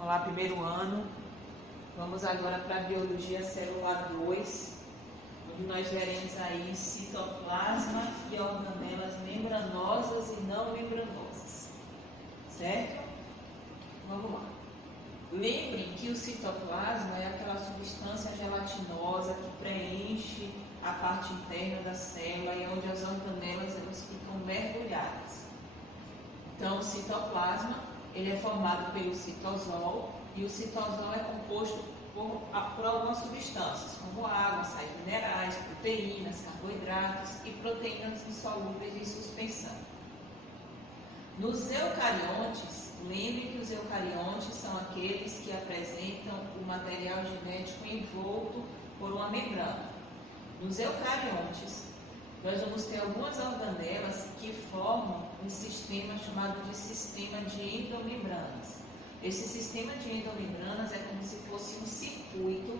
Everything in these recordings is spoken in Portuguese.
Olá, primeiro ano. Vamos agora para a Biologia Celular 2, onde nós veremos aí citoplasma e organelas membranosas e não membranosas. Certo? Vamos lá. Lembrem que o citoplasma é aquela substância gelatinosa que preenche a parte interna da célula e onde as organelas elas ficam mergulhadas. Então, o citoplasma ele é formado pelo citosol e o citosol é composto por algumas substâncias, como água, sais minerais, proteínas, carboidratos e proteínas insolúveis em suspensão. Nos eucariontes, lembre que os eucariontes são aqueles que apresentam o material genético envolto por uma membrana. Nos eucariontes, nós vamos ter algumas organelas que formam um sistema chamado de sistema de endomembranas. Esse sistema de endomembranas é como se fosse um circuito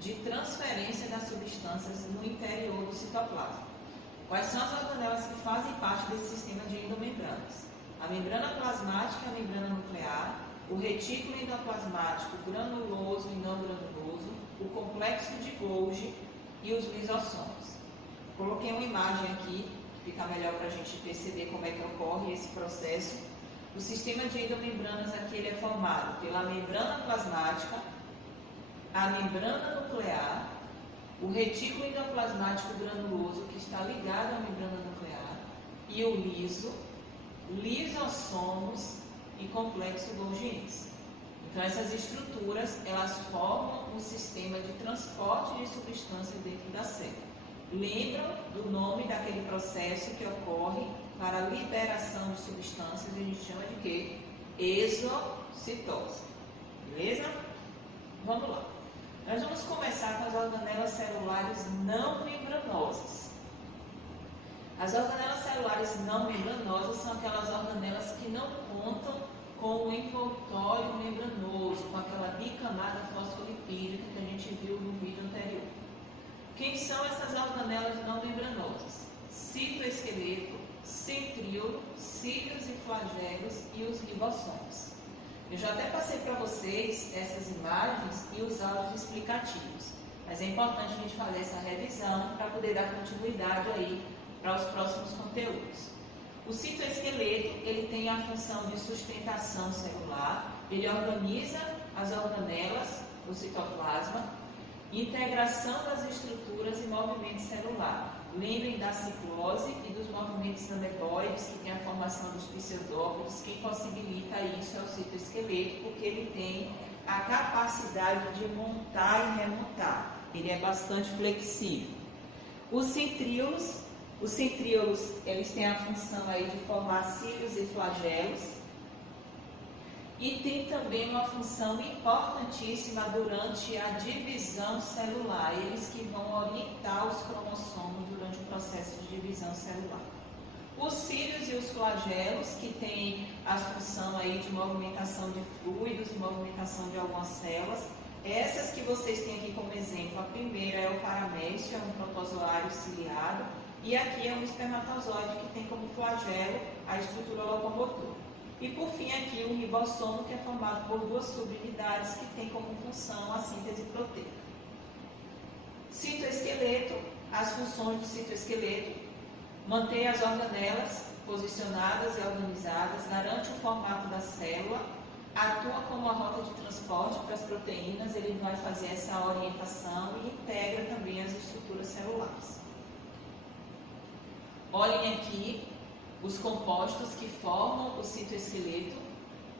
de transferência das substâncias no interior do citoplasma. Quais são as organelas que fazem parte desse sistema de endomembranas? A membrana plasmática e a membrana nuclear, o retículo endoplasmático granuloso e não granuloso, o complexo de Golgi e os lisossomos. Coloquei uma imagem aqui, que fica melhor para a gente perceber como é que ocorre esse processo. O sistema de endomembranas aqui ele é formado pela membrana plasmática, a membrana nuclear, o retículo endoplasmático granuloso que está ligado à membrana nuclear e o lisossomos e complexo golgiense. Então essas estruturas elas formam um sistema de transporte de substâncias dentro da célula. Lembram do nome daquele processo que ocorre para a liberação de substâncias, a gente chama de quê? Exocitose. Beleza? Vamos lá. Nós vamos começar com as organelas celulares não membranosas. As organelas celulares não membranosas são aquelas organelas que não contam com o envoltório membranoso, com aquela bicamada fosfolipídica que a gente viu no vídeo anterior. Quem são essas organelas não membranosas? Citoesqueleto, centríolo, cílios e flagelos e os ribossomos. Eu já até passei para vocês essas imagens e os áudios explicativos, mas é importante a gente fazer essa revisão para poder dar continuidade aí para os próximos conteúdos. O citoesqueleto ele tem a função de sustentação celular, ele organiza as organelas do citoplasma, integração das estruturas e movimento celular. Lembrem da ciclose e dos movimentos ameboides, que tem a formação dos pseudópodes. Quem possibilita isso é o citoesqueleto, porque ele tem a capacidade de montar e remontar. Ele é bastante flexível. Os centríolos eles têm a função aí de formar cílios e flagelos. E tem também uma função importantíssima durante a divisão celular, eles que vão orientar os cromossomos durante o processo de divisão celular. Os cílios e os flagelos, que têm a função aí de movimentação de fluidos e movimentação de algumas células, essas que vocês têm aqui como exemplo, a primeira é o paramécio, é um protozoário ciliado, e aqui é um espermatozoide que tem como flagelo a estrutura locomotora. E por fim aqui o ribossomo, que é formado por duas subunidades que tem como função a síntese proteica. Citoesqueleto, as funções do citoesqueleto: manter as organelas posicionadas e organizadas, garante o formato da célula, atua como a rota de transporte para as proteínas, ele vai fazer essa orientação e integra também as estruturas celulares. Olhem aqui os compostos que formam o citoesqueleto.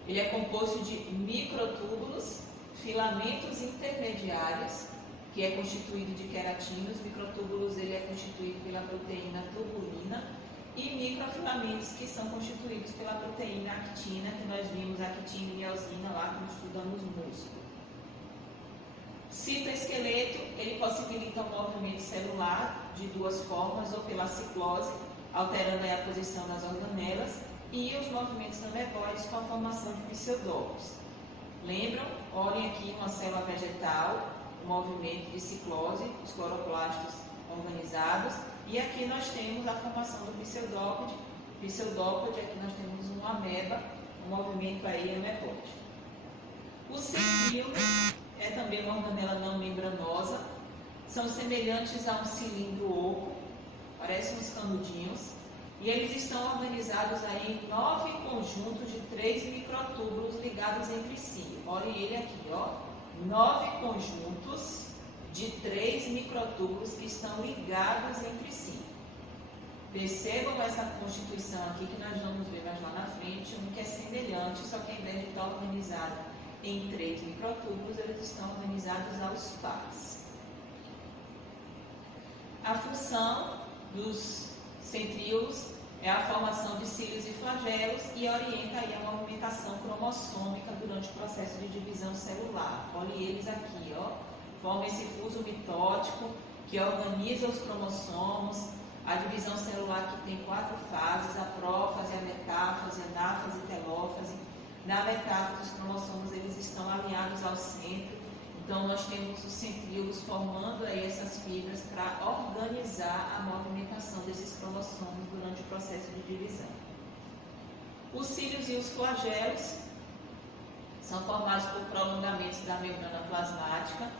Ele é composto de microtúbulos, filamentos intermediários, que é constituído de queratina. Os microtúbulos ele é constituído pela proteína tubulina, e microfilamentos que são constituídos pela proteína actina, que nós vimos a actina e miosina lá quando estudamos músculo. Citoesqueleto ele possibilita o movimento celular de duas formas, ou pela ciclose, alterando aí a posição das organelas, e os movimentos ameboides com a formação de pseudópodes. Lembram? Olhem aqui uma célula vegetal, o movimento de ciclose, os cloroplastos organizados, e aqui nós temos a formação do pseudópode. Pseudópode, aqui nós temos uma ameba, um movimento aí amebóide. são semelhantes a um cilindro oco, parecem uns canudinhos, e eles estão organizados aí em 9 conjuntos de 3 microtúbulos ligados entre si. Olhem ele aqui, ó. 9 conjuntos de 3 microtúbulos que estão ligados entre si. Percebam essa constituição aqui que nós vamos ver mais lá na frente, um que é semelhante, só que ao invés de estar organizado em 3 microtúbulos, eles estão organizados aos pares. A função dos centríolos é a formação de cílios e flagelos e orienta aí a movimentação cromossômica durante o processo de divisão celular. Olhem eles aqui, ó. Forma esse fuso mitótico que organiza os cromossomos. A divisão celular que tem 4 fases, a prófase, a metáfase, a anáfase e telófase. Na metáfase, os cromossomos eles estão alinhados ao centro. Então, nós temos os centríolos formando aí essas fibras para organizar a movimentação desses cromossomos durante o processo de divisão. Os cílios e os flagelos são formados por prolongamentos da membrana plasmática.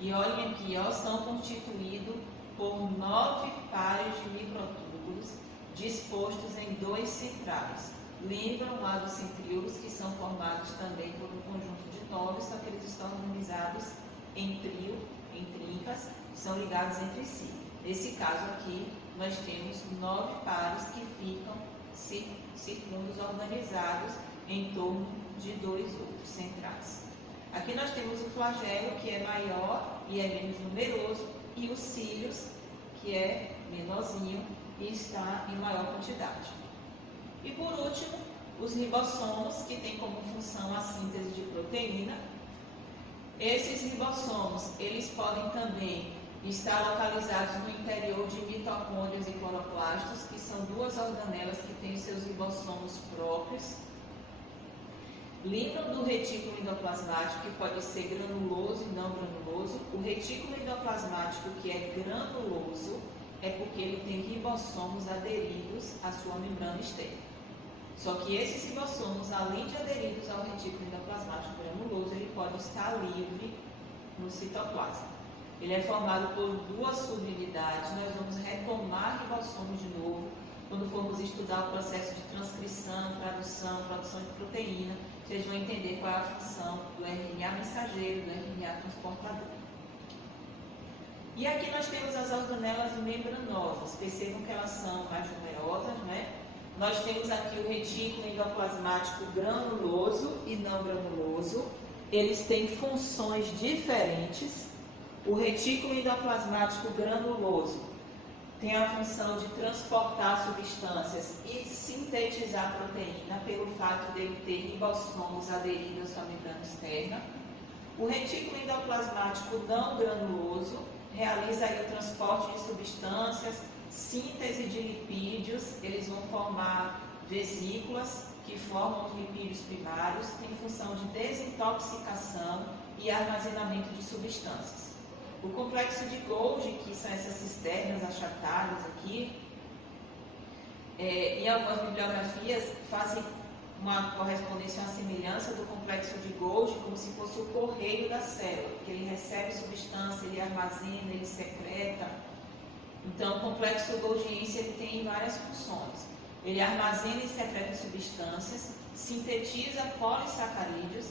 E olhem aqui, ó, são constituídos por 9 pares de microtúbulos dispostos em 2 centrais. Lembram lá dos centríolos que são formados também por um conjunto de 9, só que eles estão organizados em trio, em trincas, que são ligados entre si. Nesse caso aqui, nós temos 9 pares que ficam circundos organizados em torno de 2 outros centrais. Aqui nós temos o flagelo, que é maior e é menos numeroso, e os cílios, que é menorzinho e está em maior quantidade. E por último, os ribossomos, que têm como função a síntese de proteína. Esses ribossomos, eles podem também estar localizados no interior de mitocôndrias e cloroplastos, que são 2 organelas que têm seus ribossomos próprios. Lembram do retículo endoplasmático, que pode ser granuloso e não granuloso? O retículo endoplasmático, que é granuloso, é porque ele tem ribossomos aderidos à sua membrana externa. Só que esses ribossomos, além de aderidos ao retículo endoplasmático granuloso, ele pode estar livre no citoplasma. Ele é formado por 2 subunidades. Nós vamos retomar ribossomos de novo quando formos estudar o processo de transcrição, tradução, produção de proteína. Vocês vão entender qual é a função do RNA mensageiro, do RNA transportador. E aqui nós temos as organelas membranosas. Percebam que elas são mais numerosas, né? Nós temos aqui o retículo endoplasmático granuloso e não granuloso. Eles têm funções diferentes. O retículo endoplasmático granuloso tem a função de transportar substâncias e sintetizar proteína pelo fato de ele ter ribossomos aderidos à sua membrana externa. O retículo endoplasmático não granuloso realiza aí o transporte de substâncias, síntese de lipídios. Eles vão formar vesículas que formam os lipídios primários, tem função de desintoxicação e armazenamento de substâncias. O complexo de Golgi, que são essas cisternas achatadas aqui, em algumas bibliografias fazem uma correspondência, uma semelhança do complexo de Golgi como se fosse o correio da célula, porque ele recebe substância, ele armazena, ele secreta. Então, o complexo golgiense ele tem várias funções. Ele armazena e secreta substâncias, sintetiza polissacarídeos,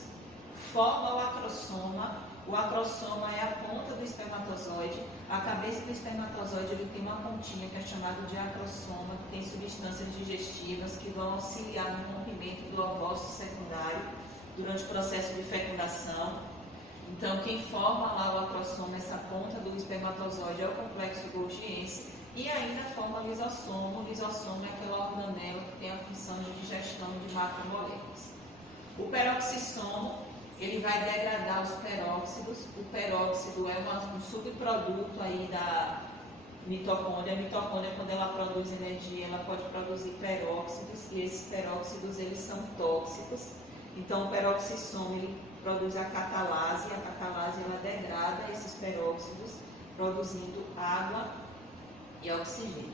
forma o acrossoma. O acrossoma é a ponta do espermatozoide. A cabeça do espermatozoide ele tem uma pontinha que é chamada de acrossoma, que tem substâncias digestivas que vão auxiliar no rompimento do ovócito secundário durante o processo de fecundação. Então, quem forma lá o acrossoma, essa ponta do espermatozoide, é o complexo golgiense. E ainda forma o lisossomo. O lisossomo é aquela organela que tem a função de digestão de macromoléculas. O peroxissomo ele vai degradar os peróxidos. O peróxido é um subproduto aí da mitocôndria. A mitocôndria, quando ela produz energia, ela pode produzir peróxidos, e esses peróxidos eles são tóxicos. Então, o peroxissomo ele produz a catalase, e a catalase ela degrada esses peróxidos, produzindo água e oxigênio.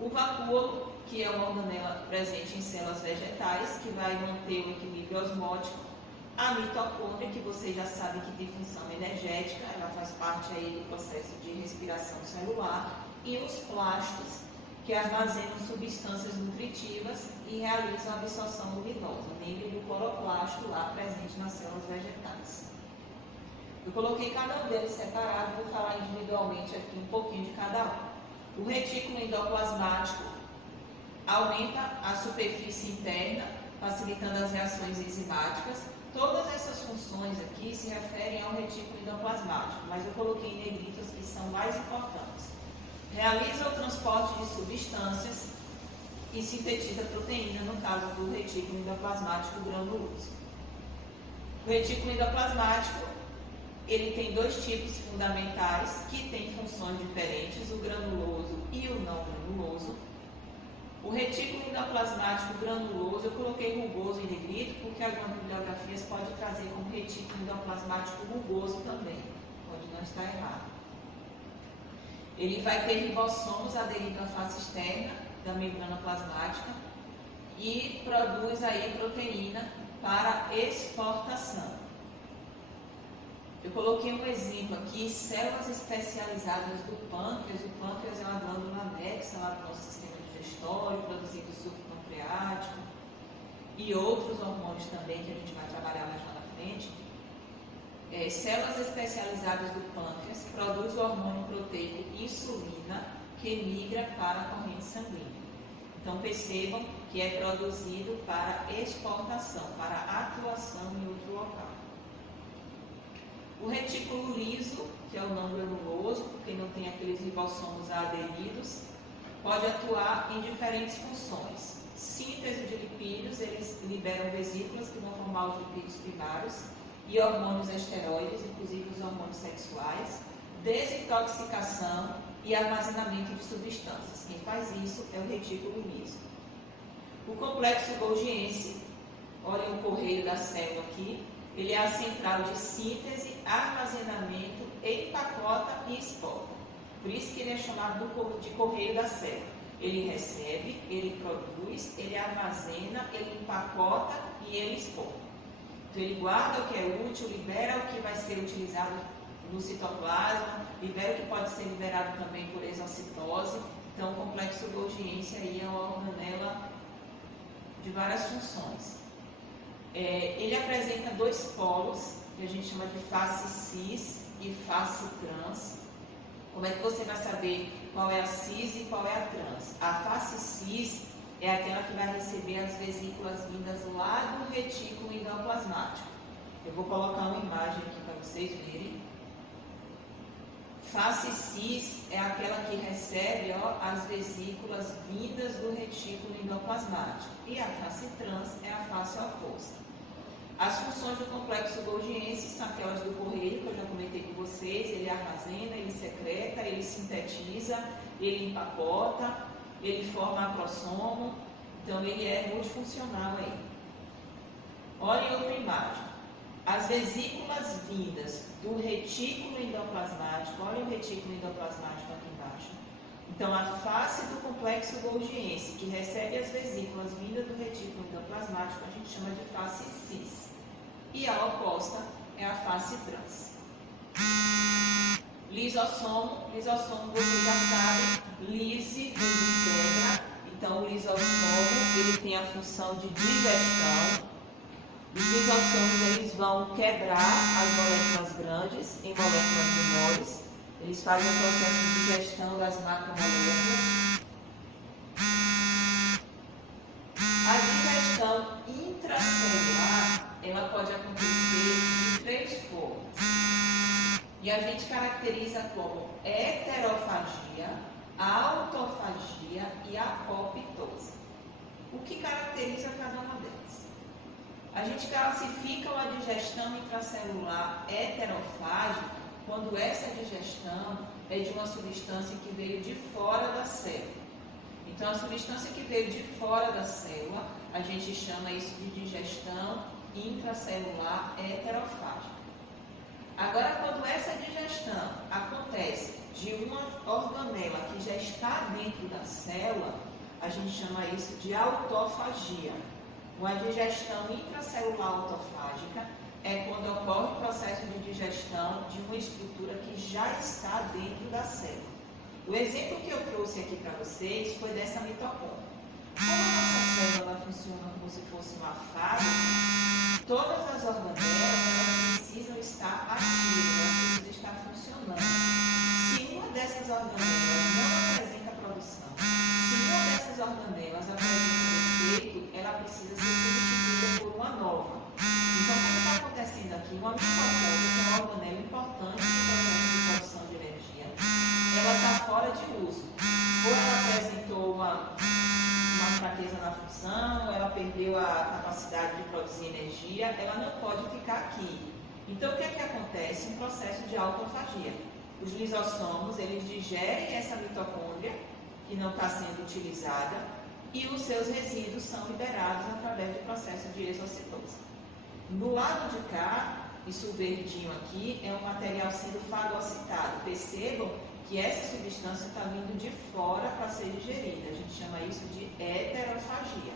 O vacúolo, que é uma organela presente em células vegetais, que vai manter o equilíbrio osmótico. A mitocôndria, que vocês já sabem que tem função energética, ela faz parte aí do processo de respiração celular, e os plastos, que armazenam substâncias nutritivas e realizam a absorção luminosa, lembre do cloroplasto lá presente nas células vegetais. Eu coloquei cada um deles separado, vou falar individualmente aqui um pouquinho de cada um. O retículo endoplasmático aumenta a superfície interna, facilitando as reações enzimáticas. Todas essas funções aqui se referem ao retículo endoplasmático, mas eu coloquei em negrito as que são mais importantes. Realiza o transporte de substâncias e sintetiza proteína, no caso do retículo endoplasmático granuloso. O retículo endoplasmático, ele tem dois tipos fundamentais que têm funções diferentes, o granuloso e o não granuloso. O retículo endoplasmático granuloso, eu coloquei rugoso em negrito, porque algumas bibliografias podem trazer como retículo endoplasmático rugoso também, pode não estar errado. Ele vai ter ribossomos aderidos à face externa da membrana plasmática e produz aí proteína para exportação. Eu coloquei um exemplo aqui, células especializadas do pâncreas. O pâncreas é uma glândula anexa lá do nosso sistema digestório, produzindo suco pancreático e outros hormônios também que a gente vai trabalhar mais lá na frente. Células especializadas do pâncreas produzem o hormônio proteico insulina que migra para a corrente sanguínea. Então percebam que é produzido para exportação, para atuação em outro local. O retículo liso, que é o não granuloso, porque não tem aqueles ribossomos aderidos, pode atuar em diferentes funções. Síntese de lipídios, eles liberam vesículas que vão formar os lipídios primários e hormônios esteroides, inclusive os hormônios sexuais, desintoxicação e armazenamento de substâncias. Quem faz isso é o retículo liso. O complexo golgiense, olhem o correio da célula aqui, ele é a central de síntese, armazenamento, empacota e exporta. Por isso que ele é chamado de correio da célula. Ele recebe, ele produz, ele armazena, ele empacota e ele exporta. Então ele guarda o que é útil, libera o que vai ser utilizado no citoplasma, libera o que pode ser liberado também por exocitose. Então o complexo golgiense aí é uma organela de várias funções. Ele apresenta dois polos, que a gente chama de face cis e face trans. Como é que você vai saber qual é a cis e qual é a trans? A face cis é aquela que vai receber as vesículas vindas lá do retículo endoplasmático. Eu vou colocar uma imagem aqui para vocês verem. Face cis é aquela que recebe as vesículas vindas do retículo endoplasmático. E a face trans é a face oposta. As funções do complexo golgiense são aquelas do correio, que eu já comentei com vocês. Ele armazena, ele secreta, ele sintetiza, ele empacota, ele forma acrossomo. Então ele é multifuncional aí. Olhem outra imagem. As vesículas vindas do retículo endoplasmático, olha o retículo endoplasmático aqui embaixo. Então, a face do complexo golgiense, que recebe as vesículas vindas do retículo endoplasmático, a gente chama de face cis. E a oposta é a face trans. Lisossomo vocês já sabem, lise vem de pedra. Então, o lisossomo, ele tem a função de digestão. Os lisossomos, eles vão quebrar as moléculas grandes em moléculas menores. Eles fazem o processo de digestão das macromoléculas. A digestão intracelular, ela pode acontecer de três formas. E a gente caracteriza como heterofagia, autofagia e apoptose. O que caracteriza cada uma delas? A gente classifica uma digestão intracelular heterofágica quando essa digestão é de uma substância que veio de fora da célula. Então, a substância que veio de fora da célula, a gente chama isso de digestão intracelular heterofágica. Agora, quando essa digestão acontece de uma organela que já está dentro da célula, a gente chama isso de autofagia. Uma digestão intracelular autofágica ocorre o processo de digestão de uma estrutura que já está dentro da célula. O exemplo que eu trouxe aqui para vocês foi dessa mitocôndria. Como a nossa célula funciona como se fosse uma fábrica, todas as organelas elas precisam estar ativas, elas precisam estar funcionando. Se uma dessas organelas não apresenta produção, se uma dessas organelas apresenta defeito, ela precisa ser substituída por uma nova. Então, o que está acontecendo aqui? Uma mitocôndria, que é uma organela importante no processo de produção de energia, ela está fora de uso. Ou ela apresentou uma fraqueza na função, ou ela perdeu a capacidade de produzir energia, ela não pode ficar aqui. Então, o que é que acontece? Um processo de autofagia. Os lisossomos, eles digerem essa mitocôndria, que não está sendo utilizada, e os seus resíduos são liberados através do processo de exocitose. Do lado de cá, isso verdinho aqui, é um material sendo fagocitado. Percebam que essa substância está vindo de fora para ser digerida. A gente chama isso de heterofagia.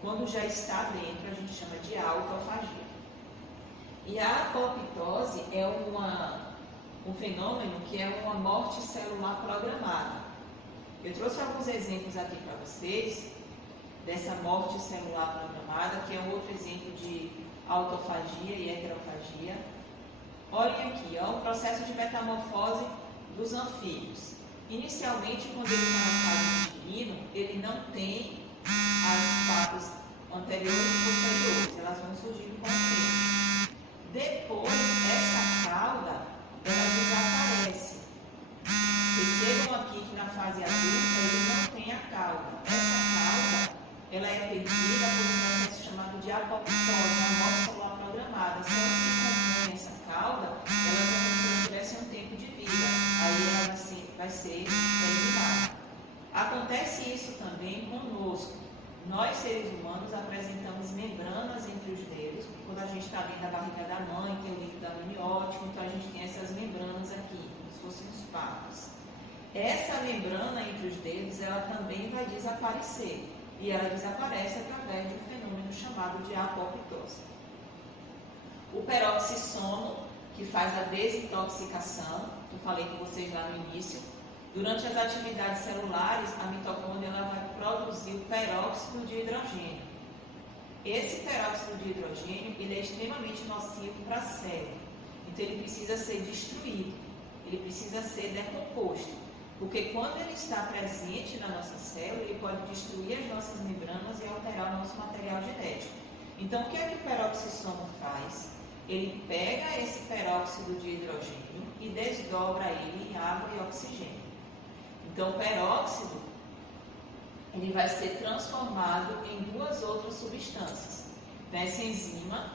Quando já está dentro, a gente chama de autofagia. E a apoptose é um fenômeno que é uma morte celular programada. Eu trouxe alguns exemplos aqui para vocês dessa morte celular programada, que é um outro exemplo de autofagia e heterofagia. Olhem aqui, ó, o processo de metamorfose dos anfíbios. Inicialmente, quando ele está na fase de girino, ele não tem as patas anteriores e posteriores, elas vão surgindo com o tempo. Depois, essa cauda, ela desaparece. Percebam aqui que na fase adulta ele não tem a cauda. Essa cauda, ela é perdida por um processo chamado de apoptose, uma morte celular programada. Se ela se compõe essa cauda, ela já como se ela tivesse um tempo de vida. Aí ela vai ser eliminada. Acontece isso também conosco. Nós, seres humanos, apresentamos membranas entre os dedos, porque quando a gente está dentro da barriga da mãe, tem o líquido amniótico, então a gente tem essas membranas aqui, como se fossem os papos. Essa membrana entre os dedos, ela também vai desaparecer. E ela desaparece através de um fenômeno chamado de apoptose. O peroxissomo, que faz a desintoxicação, que eu falei com vocês lá no início, durante as atividades celulares, a mitocôndria ela vai produzir o peróxido de hidrogênio. Esse peróxido de hidrogênio ele é extremamente nocivo para a célula. Então, ele precisa ser destruído, ele precisa ser decomposto. Porque quando ele está presente na nossa célula, ele pode destruir as nossas membranas e alterar o nosso material genético. Então, o que é que o peroxissomo faz? Ele pega esse peróxido de hidrogênio e desdobra ele em água e oxigênio. Então, o peróxido ele vai ser transformado em duas outras substâncias. Então, essa enzima,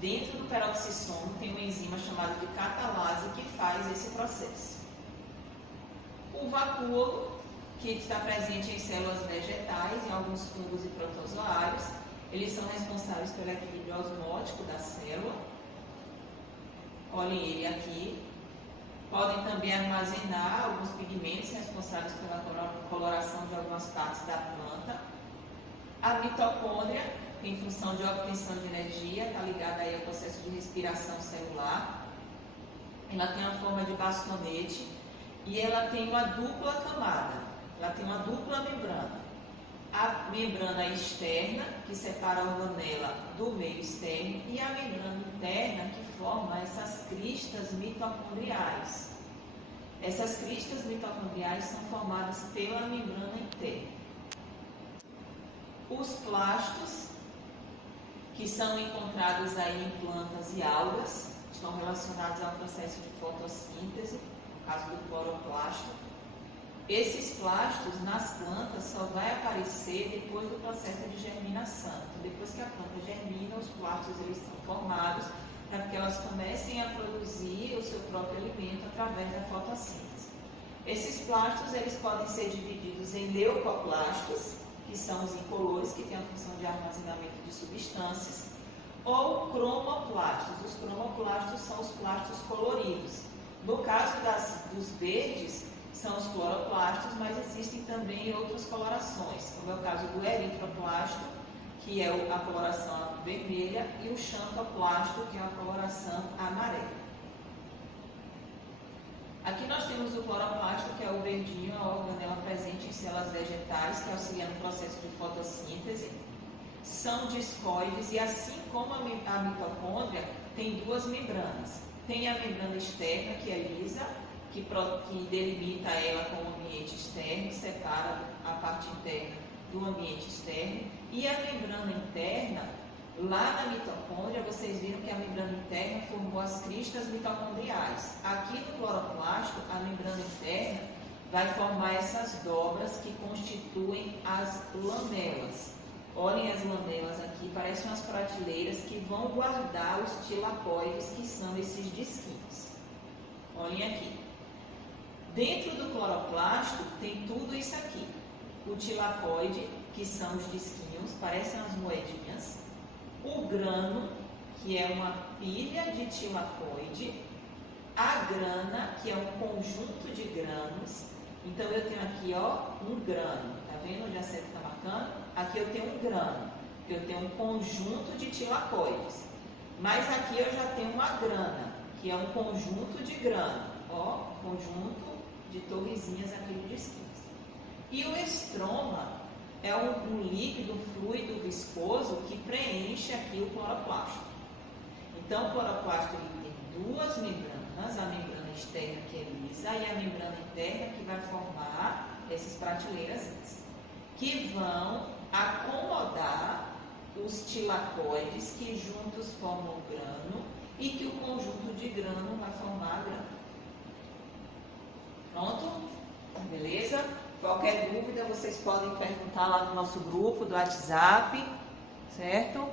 dentro do peroxissomo, tem uma enzima chamada de catalase que faz esse processo. O vacúolo, que está presente em células vegetais, em alguns fungos e protozoários, eles são responsáveis pelo equilíbrio osmótico da célula. Olhem ele aqui. Podem também armazenar alguns pigmentos responsáveis pela coloração de algumas partes da planta. A mitocôndria, em função de obtenção de energia, está ligada aí ao processo de respiração celular. Ela tem a forma de bastonete e ela tem uma dupla camada, ela tem uma dupla membrana. A membrana externa, que separa a organela do meio externo, e a membrana interna, que forma essas cristas mitocondriais. Essas cristas mitocondriais são formadas pela membrana interna. Os plastos, que são encontrados aí em plantas e algas, estão relacionados ao processo de fotossíntese, no caso do cloroplasto. Esses plastos nas plantas só vai aparecer depois do processo de germinação. Então, depois que a planta germina, os plastos eles são formados para que elas comecem a produzir o seu próprio alimento através da fotossíntese. Esses plastos eles podem ser divididos em leucoplastos, que são os incolores, que têm a função de armazenamento de substâncias, ou cromoplastos. Os cromoplastos são os plastos coloridos. No caso dos verdes, são os cloroplastos, mas existem também outras colorações, como é o caso do eritroplasto, que é a coloração vermelha, e o xantoplasto, que é a coloração amarela. Aqui nós temos o cloroplasto, que é o verdinho, a organela presente em células vegetais, que auxilia no processo de fotossíntese. São discoides e, assim como a mitocôndria, tem duas membranas. Tem a membrana externa, que é lisa, que delimita ela com o ambiente externo, separa a parte interna do ambiente externo. E a membrana interna, lá na mitocôndria, vocês viram que a membrana interna formou as cristas mitocondriais. Aqui no cloroplasto, a membrana interna vai formar essas dobras que constituem as lamelas. Olhem as lamelas aqui, parecem umas prateleiras que vão guardar os tilacoides, que são esses disquinhos. Olhem aqui. Dentro do cloroplasto tem tudo isso aqui. O tilacoide, que são os disquinhos, parecem as moedinhas. O grano, que é uma pilha de tilacoide. A grana, que é um conjunto de granos. Então, eu tenho aqui, ó, um grano. Tá vendo onde a seta está marcando? Aqui eu tenho um grano, que eu tenho um conjunto de tilacoides. Mas aqui eu já tenho uma grana, que é um conjunto de grano. Ó, conjunto de torrezinhas aqui de disquinhos. E o estroma é um líquido fluido viscoso que preenche aqui o cloroplasto. Então, o cloroplasto ele tem duas membranas, a membrana externa, que é lisa, e a membrana interna, que vai formar essas prateleiras, que vão acomodar os tilacoides, que juntos formam o grano, e que o conjunto de grano vai formar a grana. Pronto? Beleza? Qualquer dúvida, vocês podem perguntar lá no nosso grupo do WhatsApp, certo?